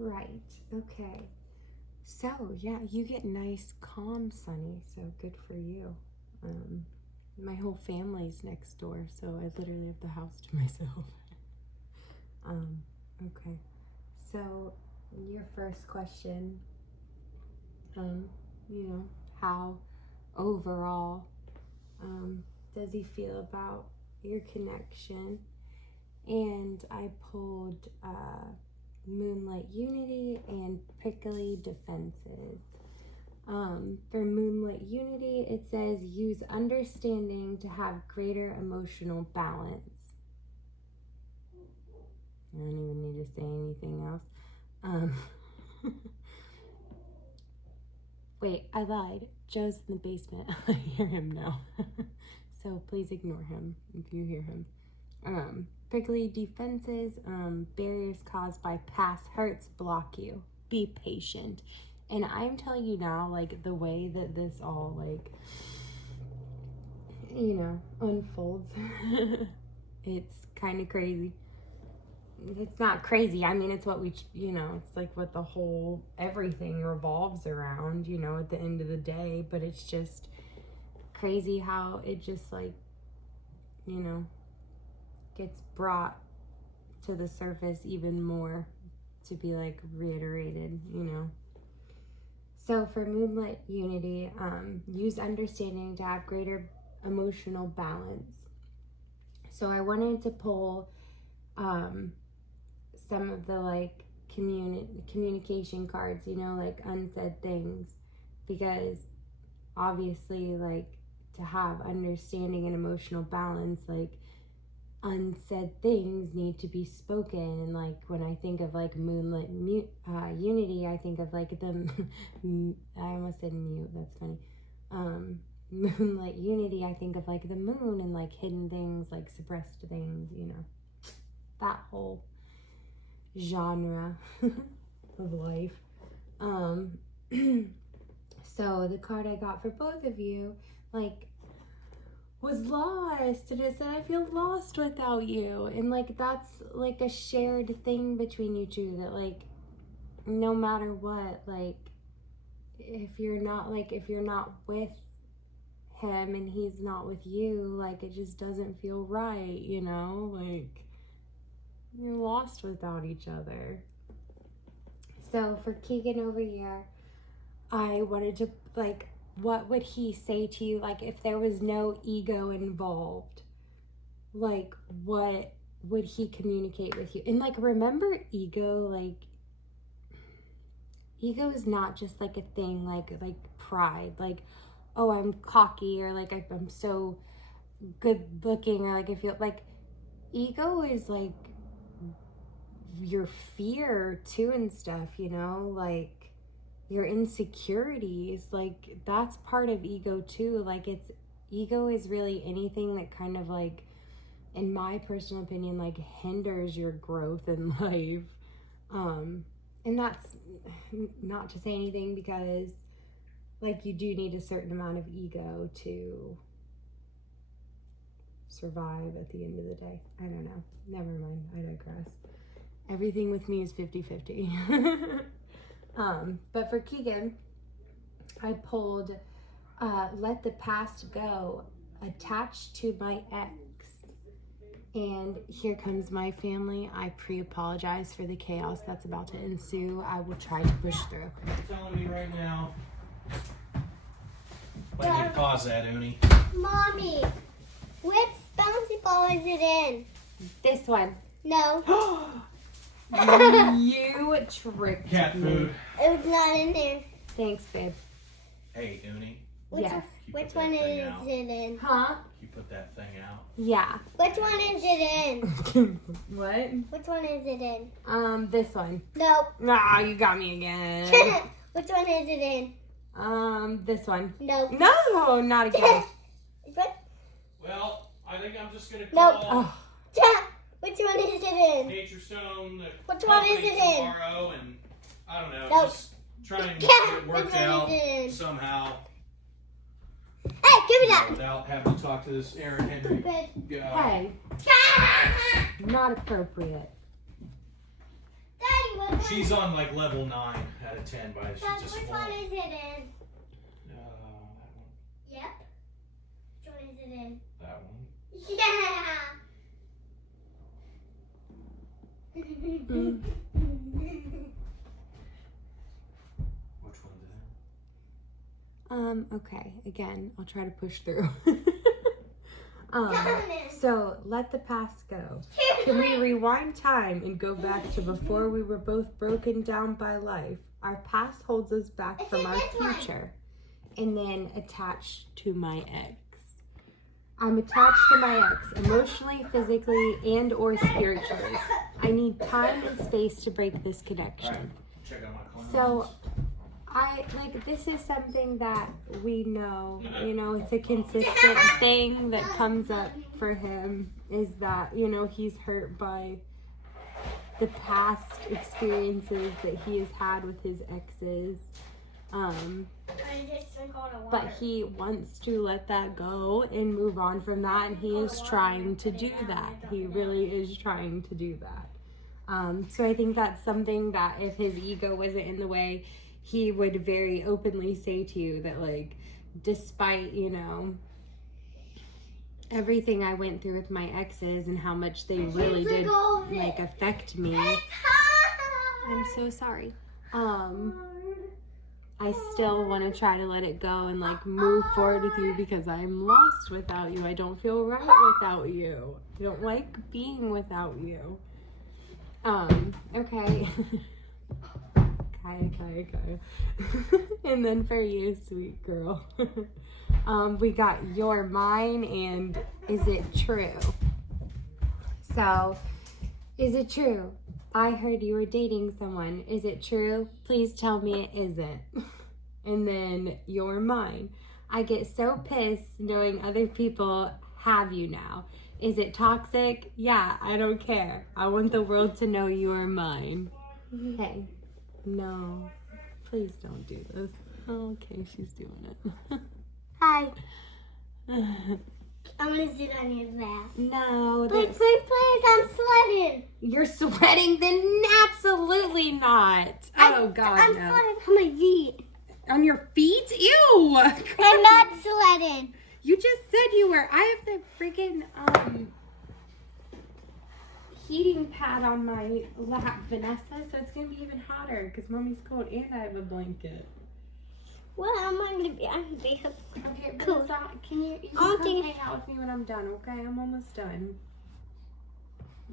Right. Okay. So, yeah, you get nice, calm, sunny. So good for you. My whole family's next door, so I literally have the house to myself. Okay. So, your first question, how overall does he feel about your connection? And I pulled Moonlight Unity and Prickly Defenses. For Moonlight Unity, it says use understanding to have greater emotional balance. I don't even need to say anything else. Wait, I lied. Joe's in the basement. I hear him now. So please ignore him if you hear him. Prickly Defenses, barriers caused by past hurts block you. Be patient. And I'm telling you now, like, the way that this all, like, unfolds, it's kind of crazy. It's not crazy. I mean, it's what it's like what the whole everything revolves around, at the end of the day. But it's just crazy how it just, like, gets brought to the surface even more to be, like, reiterated, So for Moonlight Unity, use understanding to have greater emotional balance. So I wanted to pull some of the, like, communication cards, like unsaid things, because obviously, like, to have understanding and emotional balance, like, unsaid things need to be spoken. And, like, when I think of, like, Moonlight Unity, I think of, like, I almost said mute, that's funny. Moonlight Unity, I think of, like, the moon and, like, hidden things, like suppressed things, that whole genre of life. So the card I got for both of you, like, was lost, and it said I feel lost without you. And, like, that's, like, a shared thing between you two, that, like, no matter what, like, if you're not with him and he's not with you, like, it just doesn't feel right, like, you're lost without each other. So for Keegan over here, I wanted to, like, what would he say to you, like, if there was no ego involved? Like, what would he communicate with you? And, like, remember, ego is not just, like, a thing, like pride, like, oh, I'm cocky, or, like, I'm so good looking, or, like, I feel like ego is, like, your fear too and stuff, like your insecurities, like, that's part of ego too. Like, ego is really anything that kind of, like, in my personal opinion, like, hinders your growth in life. And that's not to say anything, because, like, you do need a certain amount of ego to survive at the end of the day. I don't know. Never mind. I digress. Everything with me is 50-50. But for Keegan, I pulled Let the Past Go, Attached to My Ex. And here comes my family. I pre-apologize for the chaos that's about to ensue. I will try to push through. You're telling me right now. Why did you pause that, Uni? Mommy, which bouncy ball is it in? This one. No. You tricked Cat me. food. It was not in there. Thanks, babe. Hey, Uni. Yes. Which one is it in? Huh? You put that thing out. Yeah. Which one is it in? What? Which one is it in? This one. Nope. Ah, you got me again. Which one is it in? This one. Nope. No, not again. Which one? Well, I think I'm just gonna Nope. call Which one is it in? Nature Stone. Which one is it in? Tomorrow, and I don't know. Nope. Just try and Yeah, get it which worked one is out it in? somehow. Hey, give me that. Without having to talk to this Aaron Henry Stupid. guy. Hey, not appropriate. Daddy, what's She's on like level 9 out of 10 by she Dad, just which won. one is it in? That one. Yep. Which one is it in? That one. Yeah. Mm. Which one's it? Okay, again, I'll try to push through. So let the past go. Can we rewind time and go back to before we were both broken down by life? Our past holds us back from our future. And then attached to my ex. I'm attached to my ex emotionally, physically, and or spiritually. I need time and space to break this connection. Alright, check out my clowns. So this is something that we know, it's a consistent thing that comes up for him is that, he's hurt by the past experiences that he has had with his exes. But he wants to let that go and move on from that, and he is trying to do that. He really is trying to do that. So I think that's something that if his ego wasn't in the way, he would very openly say to you that, like, despite, everything I went through with my exes and how much they really did, like, affect me. I'm so sorry. I still want to try to let it go and, like, move forward with you because I'm lost without you. I don't feel right without you. I don't like being without you. Okay. Okay. And then for you, sweet girl. We got You're Mine and Is It True? So, is it true? I heard you were dating someone. Is it true? Please tell me it isn't. And then You're Mine. I get so pissed knowing other people have you now. Is it toxic? Yeah, I don't care. I want the world to know you are mine. Hey, no, please don't do this. Oh, okay, she's doing it. Hi. I'm gonna sit on your lap. No, Please, I'm sweating. You're sweating? Then absolutely not. Oh, God, I'm no. sweating on my feet. On your feet? Ew. I'm not sweating. You just said you were. I have the freaking heating pad on my lap, Vanessa, so it's going to be even hotter because Mommy's cold and I have a blanket. Well, I'm gonna be Okay, cool. Vanessa, can you I'll come take- hang out with me when I'm done, okay? I'm almost done.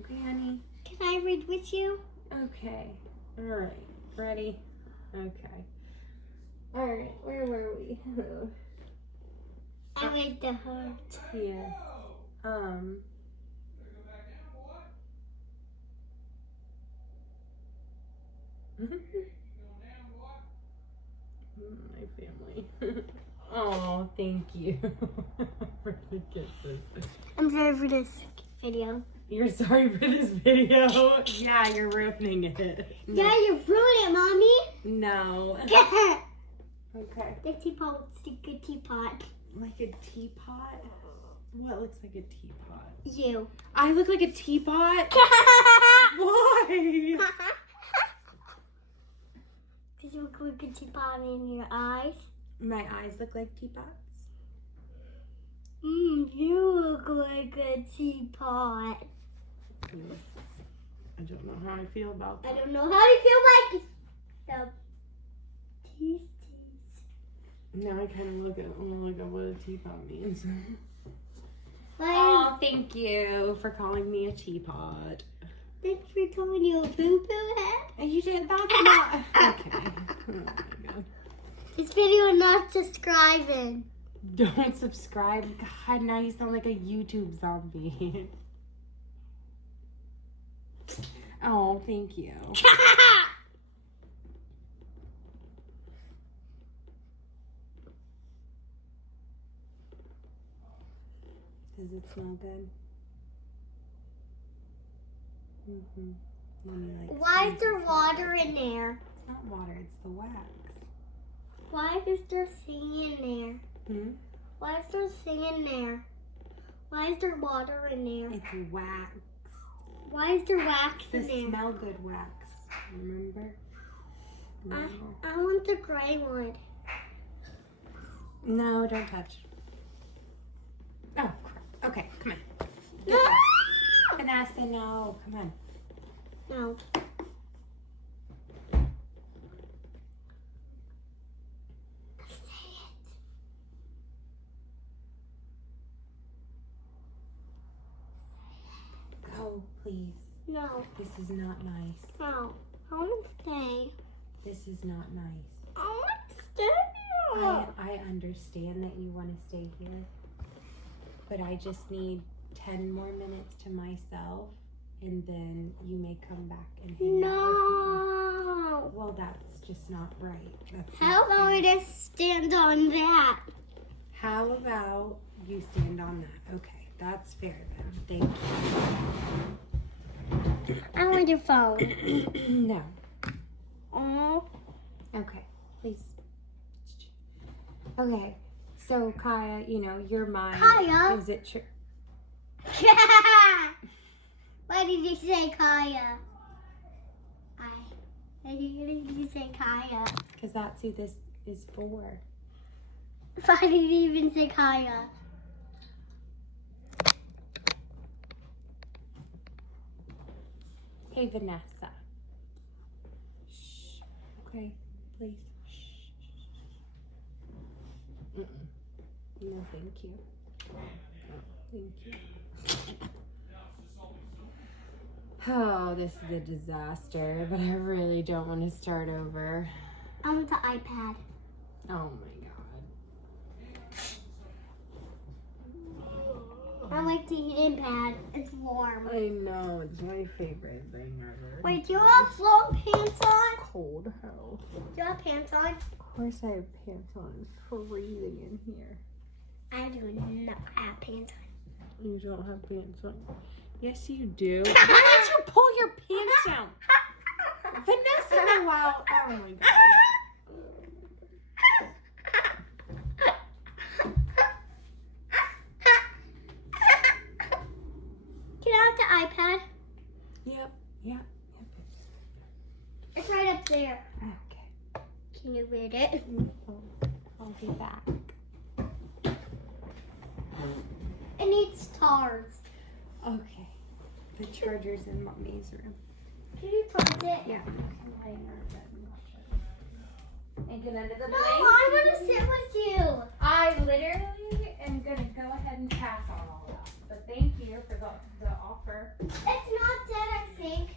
Okay, honey? Can I read with you? Okay. All right. Ready? Okay. All right. Where were we? I read the heart. Yeah. My family. Oh, thank you for the kisses. I'm sorry for this video. You're sorry for this video? Yeah, you're ruining it. No. Yeah, you ruined it, Mommy. No. Okay. The teapot looks like a teapot. Like a teapot? What looks like a teapot? You. I look like a teapot? Why? Does it look like a teapot in your eyes? My eyes look like teapots? You look like a teapot. I don't know how I feel about I that. don't know how to feel like the teeth. Now I kind of look at what a teapot means. Why? Oh, thank you for calling me a teapot. Thanks for calling you a poo-poo head. And you did, that's not, okay. Oh my God. This video not subscribing. Don't subscribe. God, now you sound like a YouTube zombie. Oh, thank you. Does it smell good? Mm-hmm. Why is there water in there? It's not water, it's the wax. Why is there thing in there? Hmm? Why is there thing in there? Why is there water in there? It's wax. Why is there wax The in there? smell good wax. Remember? I want the gray one. No, don't touch. Oh, crap. Okay, come on. No! Vanessa, no. Come on. No. Go, please. No. This is not nice. No. I want to stay. This is not nice. I want to stay. I understand that you want to stay here, but I just need 10 more minutes to myself, and then you may come back and hang out with me. No. Well, that's just not right. That's How not about I fair. just stand on that? How about you stand on that? Okay, that's fair then. Thank I want your phone. you. No. Oh. Okay, please. Okay, so Kaya, you know, your mind. Kaya? Is it true? Why did you say Kaya? Why did you say Kaya? Because that's who this is for. Why did you even say Kaya? Hey, Vanessa. Shh. Okay, please. Shh. No, thank you. Thank you. Oh, this is a disaster, but I really don't want to start over. I want the iPad. Oh my god. I like the heating pad. It's warm. I know, it's my favorite thing ever. Wait, do you have long pants on? Cold hell. Do you have pants on? Of course I have pants on. It's freezing in here. I do not have pants on. You don't have pants on. Yes, you do. Why did you pull your pants down? Vanessa, wow. Oh my god. Can I have the iPad? Yep. It's right up there. Okay. Can you read it? I'll be back. It needs stars. Okay. The charger's in Mommy's room. Can you charge it? Yeah. And get under the No, I want to sit with you. I literally am gonna go ahead and pass on all that. But thank you for the offer. It's not dead, I think.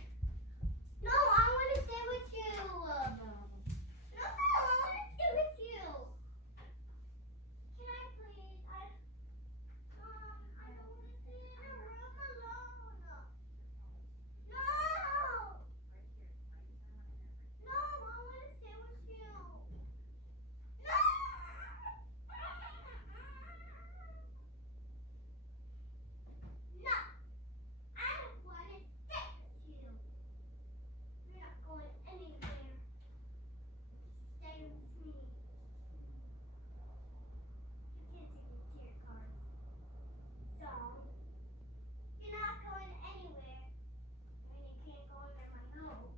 No, I want to sit with you. No, I want to sit with you. Can I please? I don't want to sit in a room alone. No. No, I want to sit with you. No. No. I want to sit with you. You're not going anywhere. Stay with me. You can't take me to your car. So, you're not going anywhere. I mean, you can't go anywhere I know.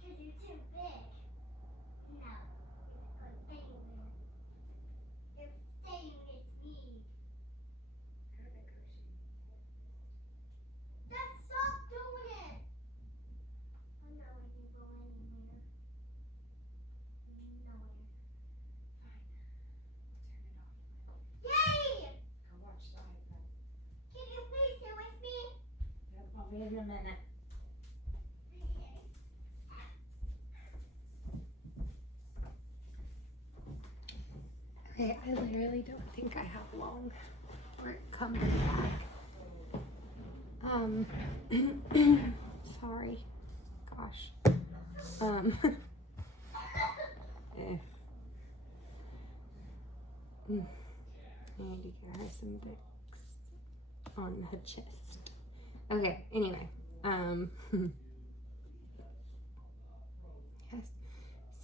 Because you're too big. No, you're not going anywhere. You're staying with me. Just stop doing it. I'm not letting you go anywhere. Nowhere. Yay! Go watch the iPad. Can you please sit with me? Yep, I'll be in a minute. Okay, I literally don't think I have long for it coming back. Sorry. Gosh. I need to get her some Vicks on her chest. Okay, anyway. Yes.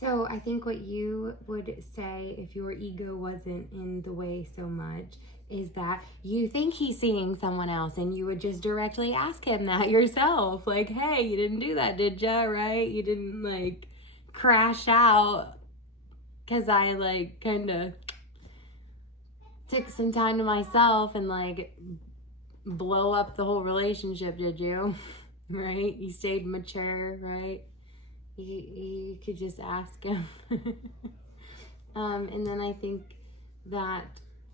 So I think what you would say if your ego wasn't in the way so much is that you think he's seeing someone else, and you would just directly ask him that yourself. Like, hey, you didn't do that, did ya? Right? You didn't like crash out because I like kind of took some time to myself and like blow up the whole relationship, did you? Right? You stayed mature, right? You could just ask him. And then I think that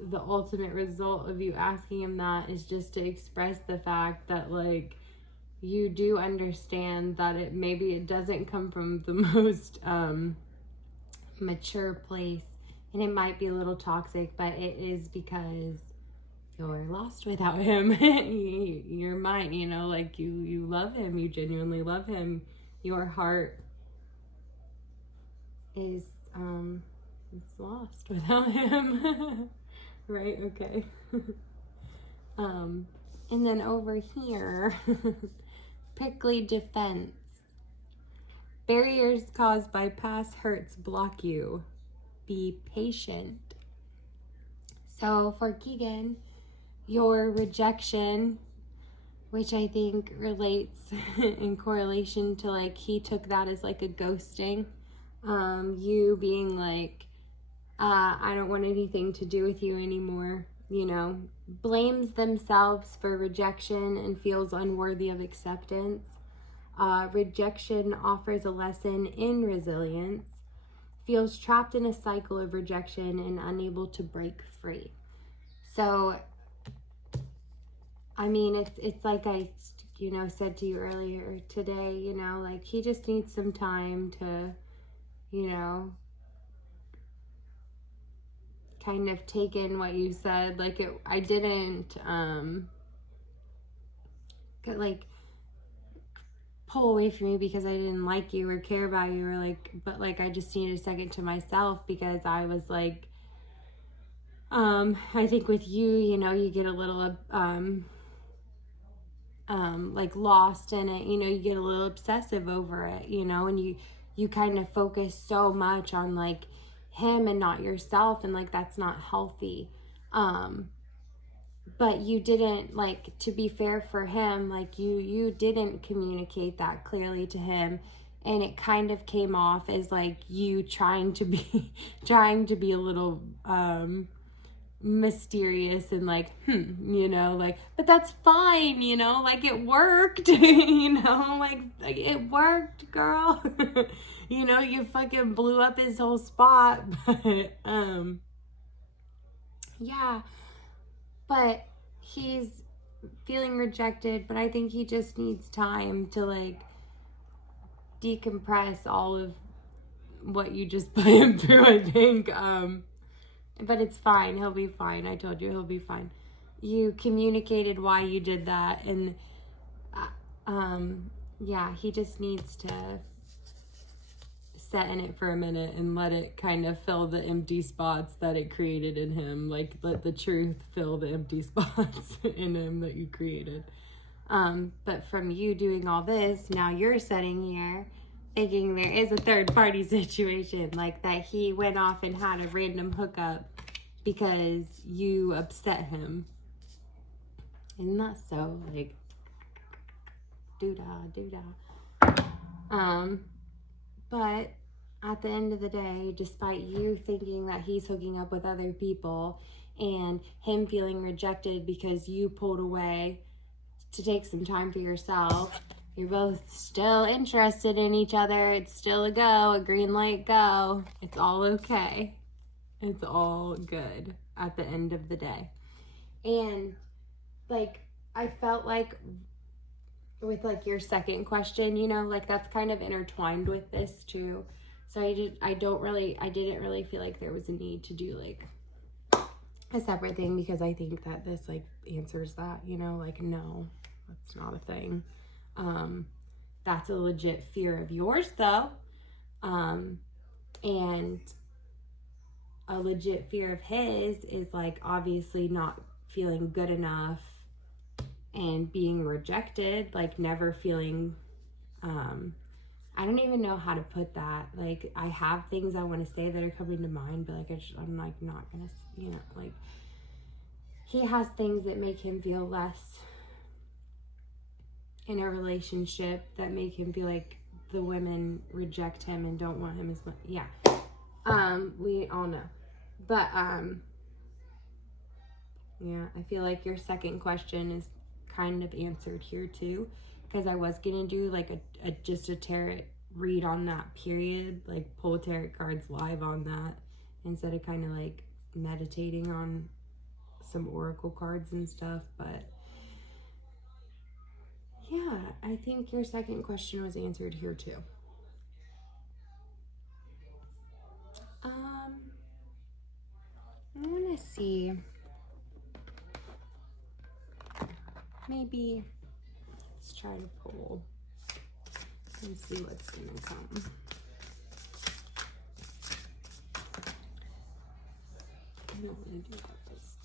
the ultimate result of you asking him that is just to express the fact that like you do understand that it doesn't come from the most mature place, and it might be a little toxic, but it is because you're lost without him. Your mind, you know, like you love him, you genuinely love him. Your heart is it's lost without him. Right? Okay. And then over here, prickly defense. Barriers caused by past hurts block you. Be patient. So for Keegan, your rejection, which I think relates in correlation to like he took that as like a ghosting. You being like, I don't want anything to do with you anymore, you know, blames themselves for rejection and feels unworthy of acceptance. Rejection offers a lesson in resilience, feels trapped in a cycle of rejection and unable to break free. So, I mean, it's like I, you know, said to you earlier today, you know, like he just needs some time to, you know, kind of take in what you said. Like I didn't like pull away from you because I didn't like you or care about you or like, but like I just needed a second to myself because I was like, I think with you, you know, you get a little like lost in it, you know, you get a little obsessive over it, you know, and you kind of focus so much on like him and not yourself, and like that's not healthy. But you didn't, like, to be fair for him, like you didn't communicate that clearly to him, and it kind of came off as like you trying to be a little mysterious and like, you know, like, but that's fine, you know, like it worked. You know, like it worked, girl. You know, you fucking blew up his whole spot. But yeah, but he's feeling rejected, but I think he just needs time to like decompress all of what you just put him through, I think. But it's fine. He'll be fine. I told you he'll be fine. You communicated why you did that, and yeah, he just needs to set in it for a minute and let it kind of fill the empty spots that it created in him. Like, let the truth fill the empty spots in him that you created. But from you doing all this, now you're sitting here thinking there is a third party situation, like that he went off and had a random hookup because you upset him. Isn't that so? Like, doo-dah. But at the end of the day, despite you thinking that he's hooking up with other people and him feeling rejected because you pulled away to take some time for yourself, you're both still interested in each other. It's still a go, a green light go. It's all okay. It's all good at the end of the day. And like, I felt like with like your second question, you know, like that's kind of intertwined with this too. So I didn't really feel like there was a need to do like a separate thing, because I think that this like answers that, you know, like, no, that's not a thing. That's a legit fear of yours though. And a legit fear of his is like obviously not feeling good enough and being rejected, like never feeling, I don't even know how to put that. Like, I have things I want to say that are coming to mind, but like, I'm like not gonna, you know, like, he has things that make him feel less in a relationship, that make him feel like the women reject him and don't want him as much. Yeah. We all know. But, yeah, I feel like your second question is kind of answered here too, because I was gonna do like just a tarot read on that period, like pull tarot cards live on that instead of kind of like meditating on some oracle cards and stuff. But yeah, I think your second question was answered here too. I want to see, maybe let's try to pull and see what's gonna come. I don't want to do that this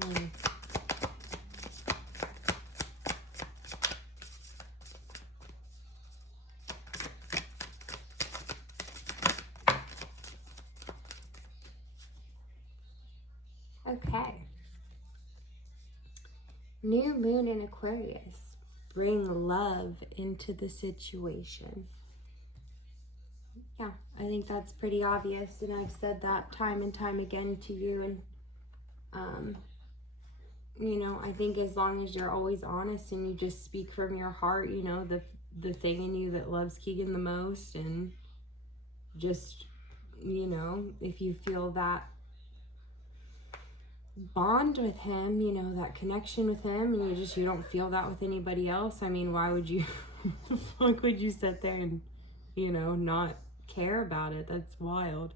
time. Okay. New moon in Aquarius. Bring love into the situation. Yeah, I think that's pretty obvious, and I've said that time and time again to you. And you know, I think as long as you're always honest and you just speak from your heart, you know, the thing in you that loves Keegan the most, and just, you know, if you feel that bond with him, you know, that connection with him, and you don't feel that with anybody else, I mean, why would you the fuck would you sit there and, you know, not care about it? That's wild.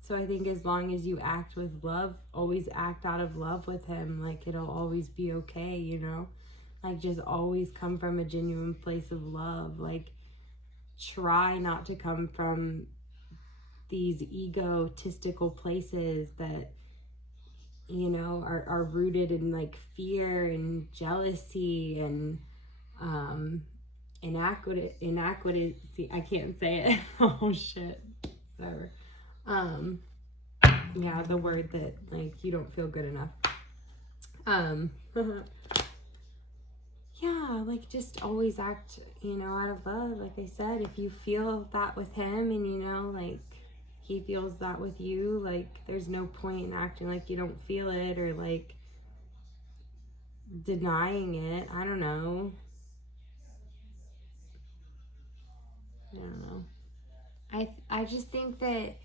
So I think as long as you act with love, always act out of love with him, like it'll always be okay, you know, like just always come from a genuine place of love. Like try not to come from these egotistical places that, you know, are rooted in like fear and jealousy and inadequacy. I can't say it. Oh shit. Whatever. Yeah, the word that like you don't feel good enough. Yeah, like just always act, you know, out of love. Like I said, if you feel that with him and, you know, like he feels that with you, like there's no point in acting like you don't feel it or like denying it. I don't know. I just think that,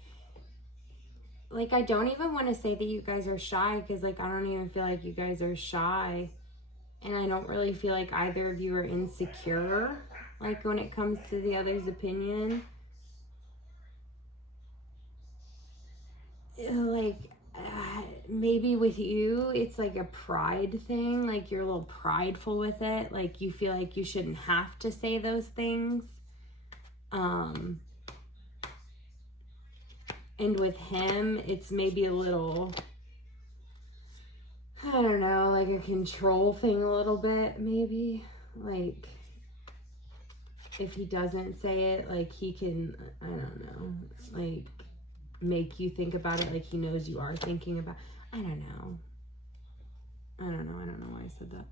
like, I don't even want to say that you guys are shy, because like I don't even feel like you guys are shy, and I don't really feel like either of you are insecure, like when it comes to the other's opinion. Like maybe with you it's like a pride thing, like you're a little prideful with it, like you feel like you shouldn't have to say those things. And with him it's maybe a little, I don't know, like a control thing a little bit, maybe. Like if he doesn't say it, like he can, I don't know, like make you think about it, like he knows you are thinking about, I don't know why I said that.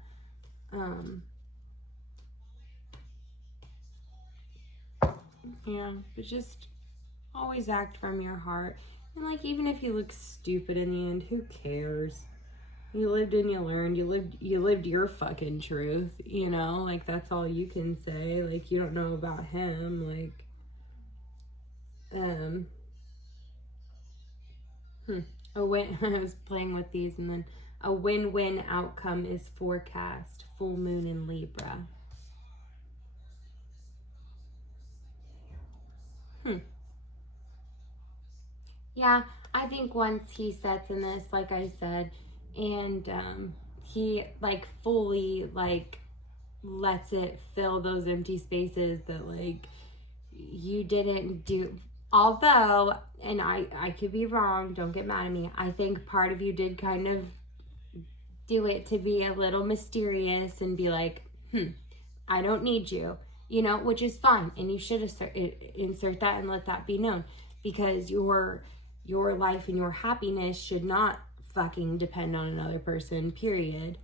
Yeah, but just always act from your heart, and like even if you look stupid in the end, who cares? You lived and you learned. You lived your fucking truth, you know, like that's all you can say. Like you don't know about him, like I was playing with these, and then a win-win outcome is forecast. Full moon in Libra. Yeah, I think once he sets in this, like I said, and he like fully like lets it fill those empty spaces that like you didn't do. Although, and I could be wrong, don't get mad at me, I think part of you did kind of do it to be a little mysterious and be like, I don't need you, you know, which is fine, and you should insert that and let that be known. because your life and your happiness should not fucking depend on another person, period.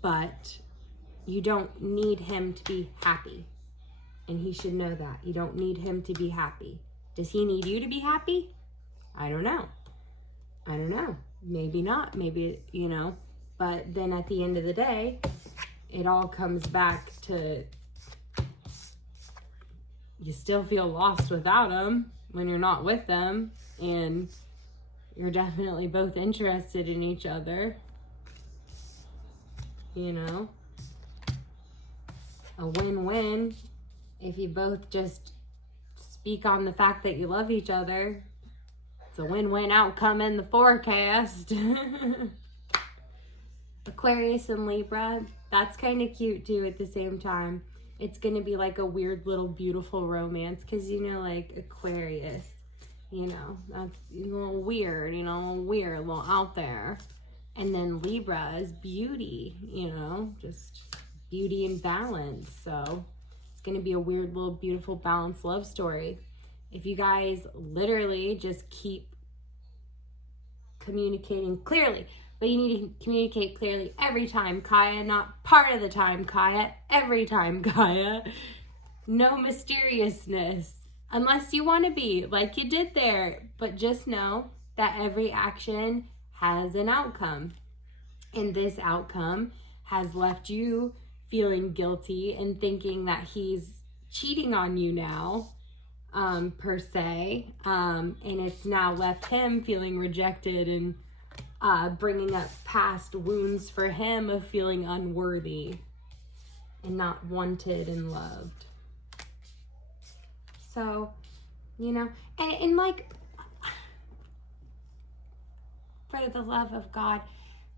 But you don't need him to be happy. And he should know that. You don't need him to be happy. Does he need you to be happy? I don't know. Maybe not. Maybe, you know. But then at the end of the day, it all comes back to you still feel lost without him when you're not with them. And you're definitely both interested in each other. You know? A win-win if you both just speak on the fact that you love each other. It's a win-win outcome in the forecast. Aquarius and Libra, that's kind of cute too at the same time. It's going to be like a weird little beautiful romance because, you know, like Aquarius, you know, that's a little weird, you know, a little out there. And then Libra is beauty, you know, just beauty and balance. So it's going to be a weird little beautiful balanced love story. If you guys literally just keep communicating clearly, but you need to communicate clearly every time, Kaya, not part of the time, Kaya, every time, Kaya. No mysteriousness, unless you want to be like you did there, but just know that every action has an outcome, and this outcome has left you feeling guilty and thinking that he's cheating on you now, per se, and it's now left him feeling rejected and bringing up past wounds for him of feeling unworthy and not wanted and loved. So, you know, and like, for the love of God,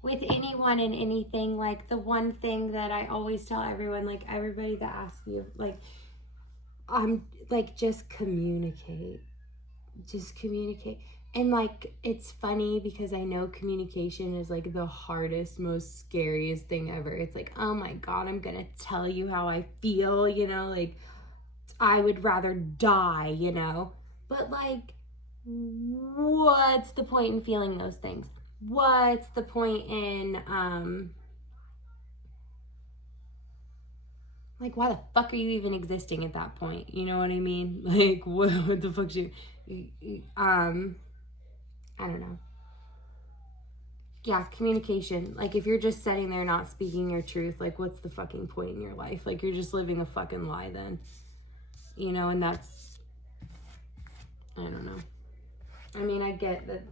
with anyone and anything, like the one thing that I always tell everyone, like everybody that asks me, like, like, just communicate. And like, it's funny because I know communication is like the hardest, most scariest thing ever. It's like, oh my God, I'm gonna tell you how I feel, you know, like I would rather die, you know, but like, what's the point in feeling those things? What's the point in, like, why the fuck are you even existing at that point? You know what I mean? Like, what the fuck's you, I don't know. Yeah, communication. Like, if you're just sitting there not speaking your truth, like, what's the fucking point in your life? Like, you're just living a fucking lie then. You know, and that's, I don't know. I mean, I get that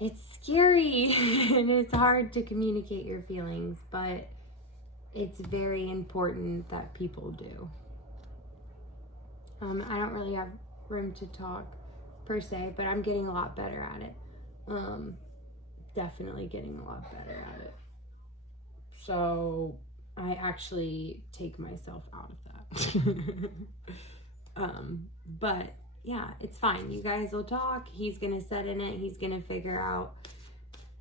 it's scary and it's hard to communicate your feelings, but it's very important that people do. I don't really have room to talk per se, but I'm getting a lot better at it. Definitely getting a lot better at it. So I actually take myself out of that. But yeah, it's fine. You guys will talk. He's going to set in it. He's going to figure out,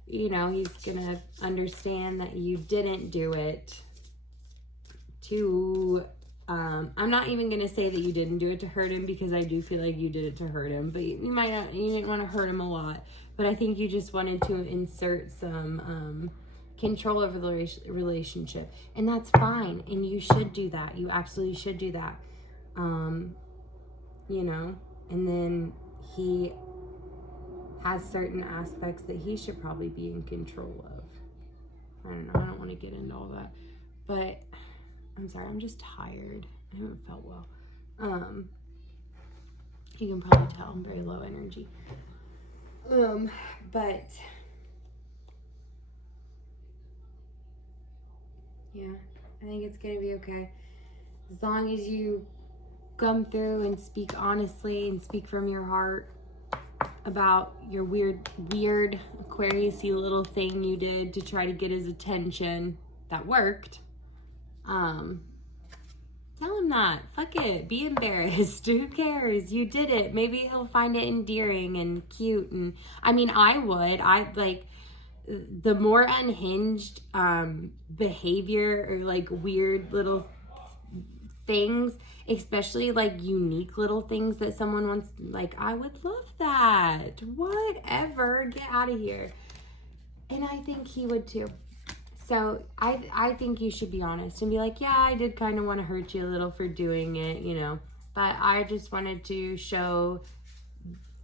you know, he's going to understand that you didn't do it to, I'm not even going to say that you didn't do it to hurt him, because I do feel like you did it to hurt him, but you might not, you didn't want to hurt him a lot, but I think you just wanted to insert some, control over the relationship, and that's fine. And you should do that. You absolutely should do that. You know, and then he has certain aspects that he should probably be in control of. I don't know. I don't want to get into all that, but I'm sorry. I'm just tired. I haven't felt well. You can probably tell I'm very low energy. But yeah, I think it's going to be okay. As long as you come through and speak honestly and speak from your heart about your weird Aquarius-y little thing you did to try to get his attention that worked. Tell him that. Fuck it. Be embarrassed. Who cares? You did it. Maybe he'll find it endearing and cute. And I mean, I would. I'd like the more unhinged behavior or like weird little things, especially like unique little things that someone wants, like, I would love that. Whatever, get out of here. And I think he would too. So I think you should be honest and be like, yeah, I did kind of want to hurt you a little for doing it, you know, but I just wanted to show,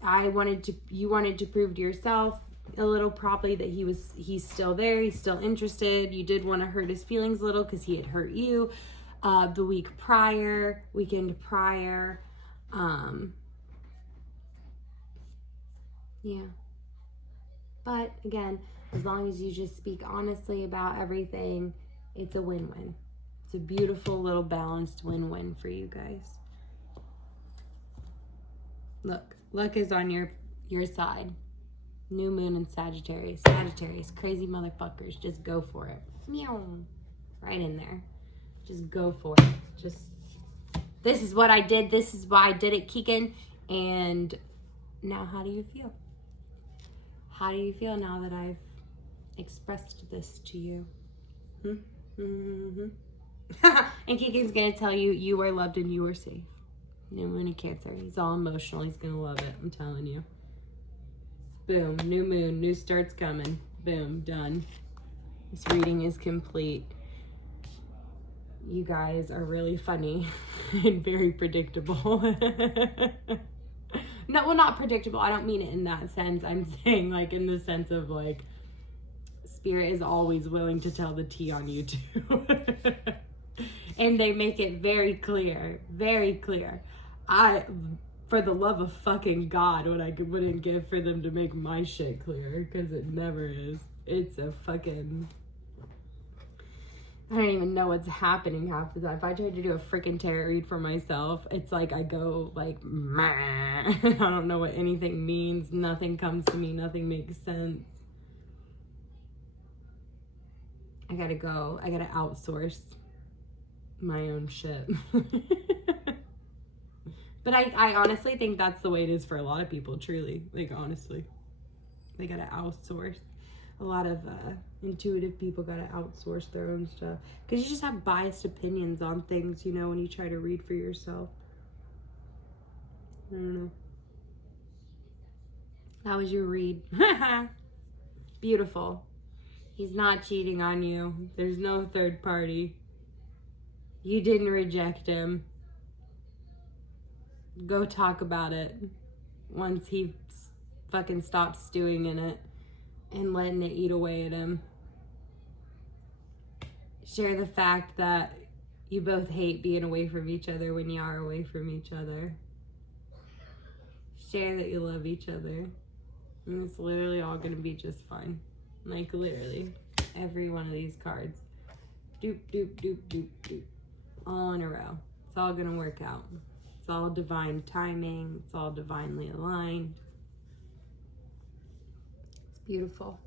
you wanted to prove to yourself a little probably that he's still there, he's still interested. You did want to hurt his feelings a little because he had hurt you the weekend prior. Yeah. But again, as long as you just speak honestly about everything, it's a win-win. It's a beautiful little balanced win-win for you guys. Look, luck is on your side. New moon in Sagittarius. Sagittarius, crazy motherfuckers. Just go for it. Meow. Right in there. Just go for it. Just, this is what I did. This is why I did it, Keegan. And now how do you feel? How do you feel now that I've expressed this to you? And Keegan's going to tell you, you are loved and you are safe. New moon in Cancer. He's all emotional. He's going to love it. I'm telling you. Boom. New moon. New start's coming. Boom. Done. This reading is complete. You guys are really funny and very predictable. No, well, not predictable. I don't mean it in that sense. I'm saying like in the sense of like Spirit is always willing to tell the tea on you too. And they make it very clear. Very clear. For the love of fucking God, what I wouldn't give for them to make my shit clear, because it never is. It's a fucking... I don't even know what's happening half the time. If I try to do a freaking tarot read for myself, it's like I go like, meh. I don't know what anything means. Nothing comes to me. Nothing makes sense. I gotta go. I gotta outsource my own shit. But I honestly think that's the way it is for a lot of people, truly. Like, honestly. They gotta outsource. A lot of intuitive people gotta outsource their own stuff. Because you just have biased opinions on things, you know, when you try to read for yourself. I don't know. That was your read. Beautiful. He's not cheating on you. There's no third party. You didn't reject him. Go talk about it once he fucking stops stewing in it and letting it eat away at him. Share the fact that you both hate being away from each other when you are away from each other. Share that you love each other. And it's literally all gonna be just fine. Like, literally. Every one of these cards. Doop, doop, doop, doop, doop. All in a row. It's all gonna work out. It's all divine timing. It's all divinely aligned. It's beautiful.